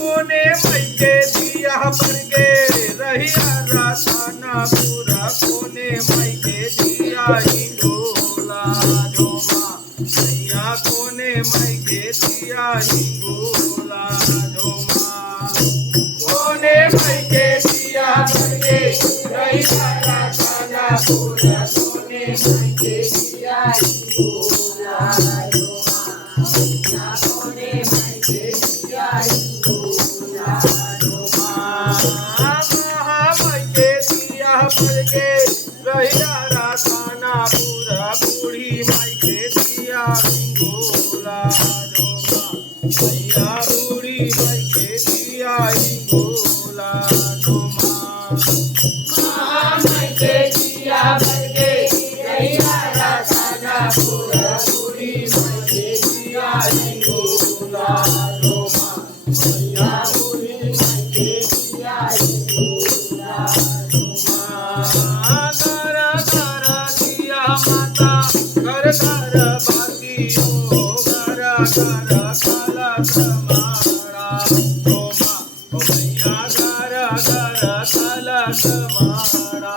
कोने मैके दिया भर के रहिया रासाना पूरा कोने मैके दिया हिंगोला झोमा मैया कोने मैके दिया हिंगोला झोमा कोने मैके दिया भर के रहिया रासाना पूरा कोने मैके दिया हिंगोला झोमा मैया कोने मैके दिया हिंगोला झोमा मैके दिया भर के रहिया रासाना पूरा बूढ़ी मैके दिया हिंगोला झोमा मैया बूढ़ी मैके दिया हिंगोला झोमा मैके दिया भर के रहिया रासाना पूरा बूढ़ी मैके दिया हिंगोला झोमा मैया बूढ़ी मैके दिया हिंगोला झोमा घर घर दिया माता घर घर बाकी हो घर घर काला समारा झोमा मैया घर घर काला समारा